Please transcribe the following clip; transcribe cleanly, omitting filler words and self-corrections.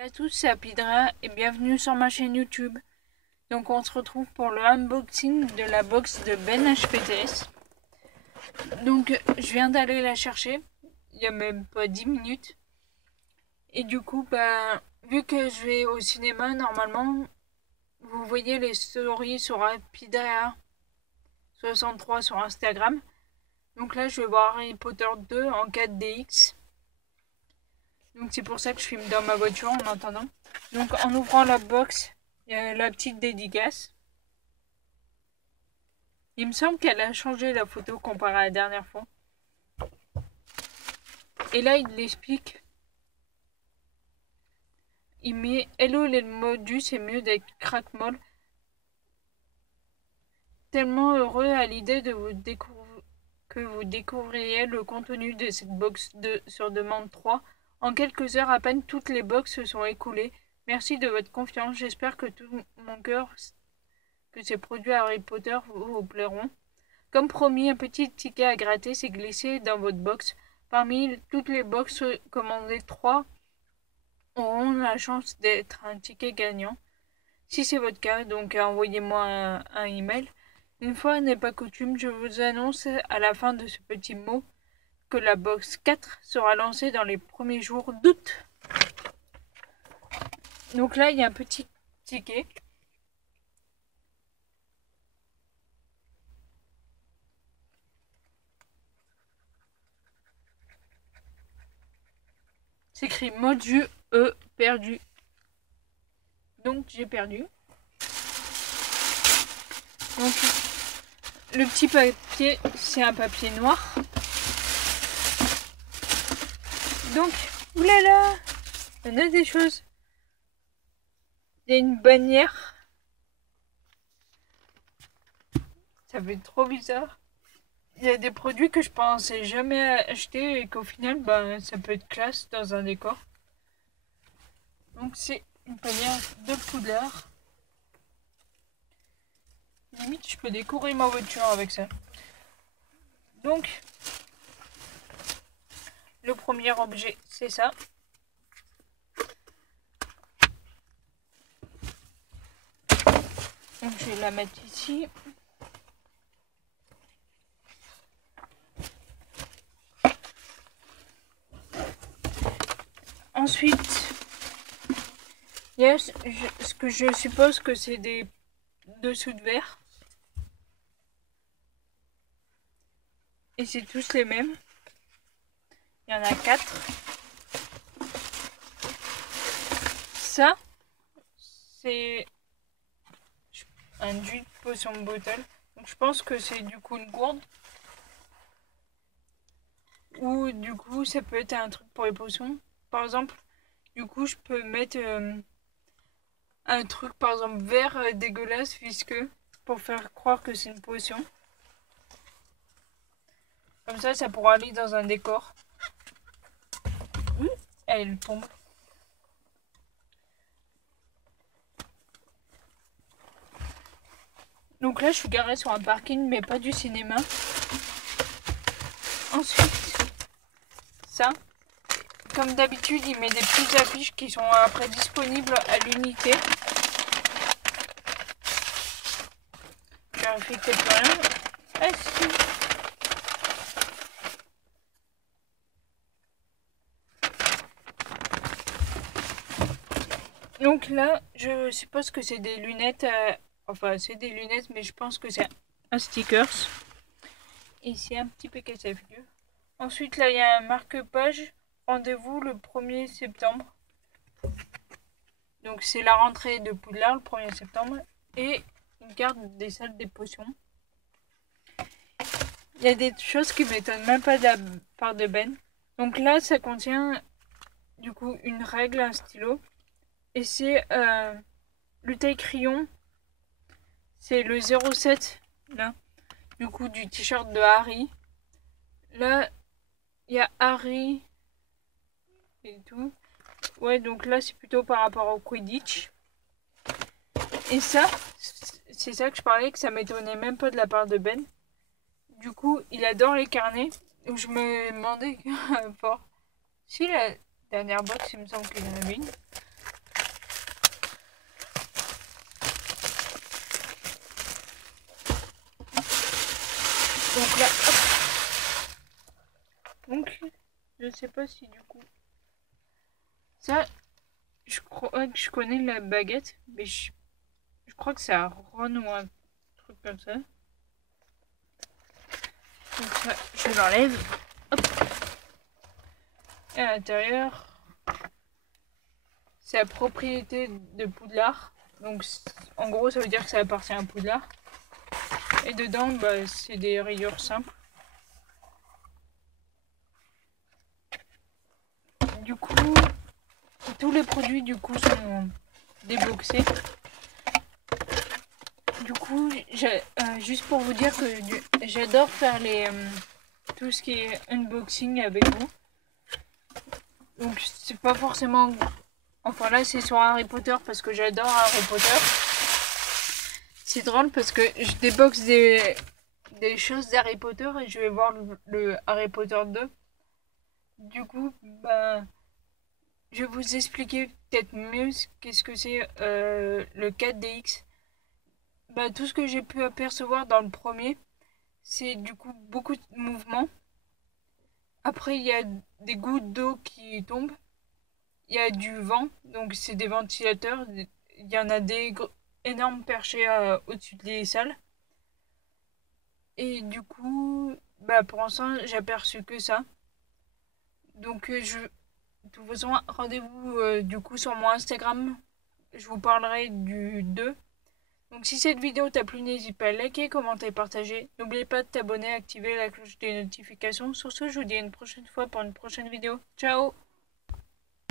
Salut à tous, c'est Apidra et bienvenue sur ma chaîne YouTube. Donc on se retrouve pour le unboxing de la box de Ben HPTS. Donc je viens d'aller la chercher, il y a même pas 10 minutes. Et du coup, vu que je vais au cinéma, normalement, vous voyez les stories sur Apidra63 sur Instagram. Donc là, je vais voir Harry Potter 2 en 4DX. Donc c'est pour ça que je filme dans ma voiture en attendant. Donc en ouvrant la box, il y a la petite dédicace. Il me semble qu'elle a changé la photo comparée à la dernière fois. Et là il l'explique. Il met Hello les modus, c'est mieux d'être crack-molle. Tellement heureux à l'idée de que vous découvriez le contenu de cette box 2 sur demande 3. En quelques heures à peine, toutes les box se sont écoulées. Merci de votre confiance. J'espère que tout mon cœur que ces produits Harry Potter vous plairont. Comme promis, un petit ticket à gratter s'est glissé dans votre box. Parmi toutes les box commandées, 3 auront la chance d'être un ticket gagnant. Si c'est votre cas, donc envoyez-moi un email. Une fois n'est pas coutume, je vous annonce à la fin de ce petit mot que la box 4 sera lancée dans les premiers jours d'août. Donc là, il y a un petit ticket. C'est écrit Modu perdu. Donc j'ai perdu. Donc le petit papier, c'est un papier noir. Donc, oulala, on a des choses. Il y a une bannière. Ça fait trop bizarre. Il y a des produits que je pensais jamais acheter et qu'au final, ça peut être classe dans un décor. Donc c'est une bannière de couleur. Limite, je peux décorer ma voiture avec ça. Donc, le premier objet, c'est ça. Donc, je vais la mettre ici. Ensuite, il y a ce que je suppose que c'est des dessous de verre. Et c'est tous les mêmes. Il y en a 4. Ça, c'est un jus de potion bottle. Donc je pense que c'est du coup une gourde. Ou du coup ça peut être un truc pour les potions. Par exemple, du coup je peux mettre un truc par exemple vert dégueulasse visqueux pour faire croire que c'est une potion. Comme ça pourra aller dans un décor. Elle tombe. Donc là, je suis garée sur un parking, mais pas du cinéma. Ensuite, ça. Comme d'habitude, il met des petites affiches qui sont après disponibles à l'unité. Je vérifie que c'est pas rien. Ah si. Donc là, je suppose que c'est des lunettes. Enfin, c'est des lunettes, mais je pense que c'est un stickers. Et c'est un petit paquet de vieux. Ensuite, là, il y a un marque-page. Rendez-vous le 1er septembre. Donc, c'est la rentrée de Poudlard le 1er septembre. Et une carte des salles des potions. Il y a des choses qui m'étonnent même pas de la part de Ben. Donc là, ça contient du coup une règle, un stylo. Et c'est le taille crayon. C'est le 07 là. Du coup, du t-shirt de Harry. Là, il y a Harry et tout. Ouais, donc là, c'est plutôt par rapport au Quidditch. Et ça, c'est ça que je parlais, que ça m'étonnait même pas de la part de Ben. Du coup, il adore les carnets. Donc je me demandais fort. Si la dernière box, il me semble qu'il y en avait une. Je sais pas si du coup... Ça, je crois que je connais la baguette, mais je crois que c'est à Ron ou un truc comme ça. Donc ça, je l'enlève. Hop. Et à l'intérieur, c'est la propriété de Poudlard. Donc en gros, ça veut dire que ça appartient à Poudlard. Et dedans, bah, c'est des rayures simples. Du coup, tous les produits du coup sont déboxés. Du coup, juste pour vous dire que j'adore faire tout ce qui est unboxing avec vous. Donc c'est pas forcément... Enfin là c'est sur Harry Potter parce que j'adore Harry Potter. C'est drôle parce que je déboxe des choses d'Harry Potter et je vais voir le Harry Potter 2. Du coup, bah, je vais vous expliquer peut-être mieux qu'est-ce que c'est le 4DX. Bah, tout ce que j'ai pu apercevoir dans le premier, c'est du coup beaucoup de mouvements. Après, il y a des gouttes d'eau qui tombent. Il y a du vent, donc c'est des ventilateurs. Il y en a des énormes perchés au-dessus des salles. Et du coup, bah pour l'instant, j'ai aperçu que ça. Donc, de toute façon, rendez-vous du coup sur mon Instagram. Je vous parlerai du 2. Donc si cette vidéo t'a plu, n'hésite pas à liker, commenter, partager. N'oubliez pas de t'abonner et activer la cloche des notifications. Sur ce, je vous dis à une prochaine fois pour une prochaine vidéo. Ciao!